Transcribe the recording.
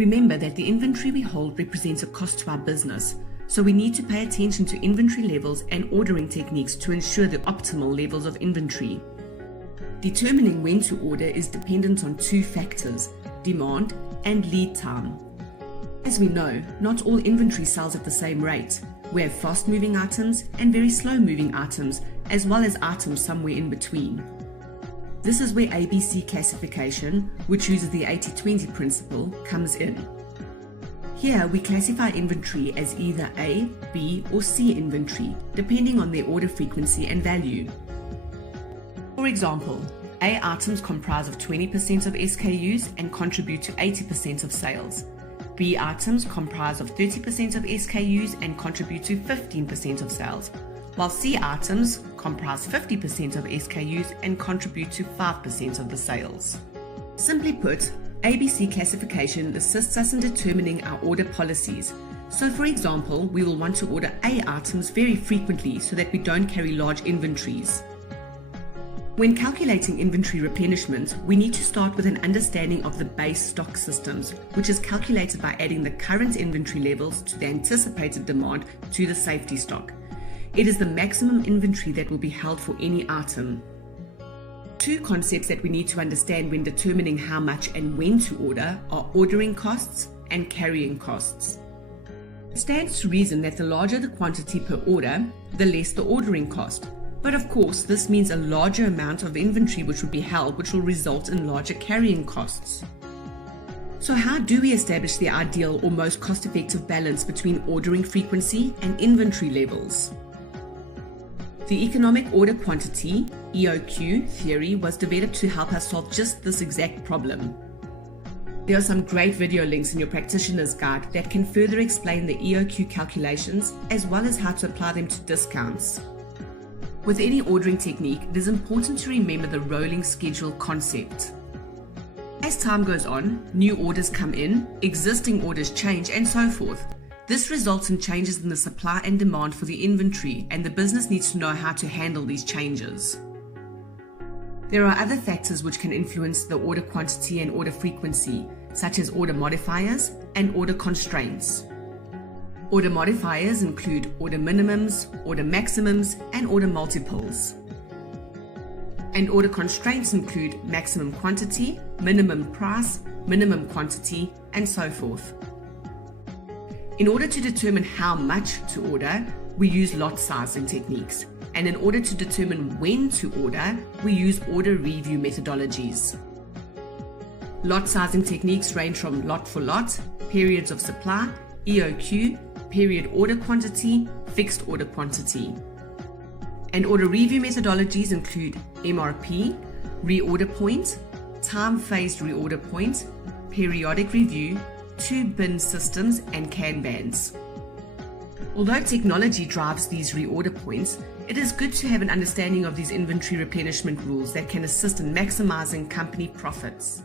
Remember that the inventory we hold represents a cost to our business, so we need to pay attention to inventory levels and ordering techniques to ensure the optimal levels of inventory. Determining when to order is dependent on two factors: demand and lead time. As we know, not all inventory sells at the same rate. We have fast-moving items and very slow-moving items, as well as items somewhere in between. This is where ABC classification, which uses the 80-20 principle, comes in. Here we classify inventory as either A, B or C inventory, depending on their order frequency and value. For example, A items comprise of 20% of SKUs and contribute to 80% of sales. B items comprise of 30% of SKUs and contribute to 15% of sales, while C items comprise 50% of SKUs and contribute to 5% of the sales. Simply put, ABC classification assists us in determining our order policies. So for example, we will want to order A items very frequently so that we don't carry large inventories. When calculating inventory replenishment, we need to start with an understanding of the base stock systems, which is calculated by adding the current inventory levels to the anticipated demand to the safety stock. It is the maximum inventory that will be held for any item. Two concepts that we need to understand when determining how much and when to order are ordering costs and carrying costs. It stands to reason that the larger the quantity per order, the less the ordering cost. But of course, this means a larger amount of inventory which would be held, which will result in larger carrying costs. So how do we establish the ideal or most cost-effective balance between ordering frequency and inventory levels? The economic order quantity, EOQ, theory was developed to help us solve just this exact problem. There are some great video links in your practitioner's guide that can further explain the EOQ calculations as well as how to apply them to discounts. With any ordering technique, it is important to remember the rolling schedule concept. As time goes on, new orders come in, existing orders change, and so forth. This results in changes in the supply and demand for the inventory, and the business needs to know how to handle these changes. There are other factors which can influence the order quantity and order frequency, such as order modifiers and order constraints. Order modifiers include order minimums, order maximums, and order multiples. And order constraints include maximum quantity, minimum price, minimum quantity, and so forth. In order to determine how much to order, we use lot sizing techniques. And in order to determine when to order, we use order review methodologies. Lot sizing techniques range from lot for lot, periods of supply, EOQ, period order quantity, fixed order quantity. And order review methodologies include MRP, reorder point, time-phased reorder point, periodic review, two-bin systems, and Kanbans. Although technology drives these reorder points, it is good to have an understanding of these inventory replenishment rules that can assist in maximizing company profits.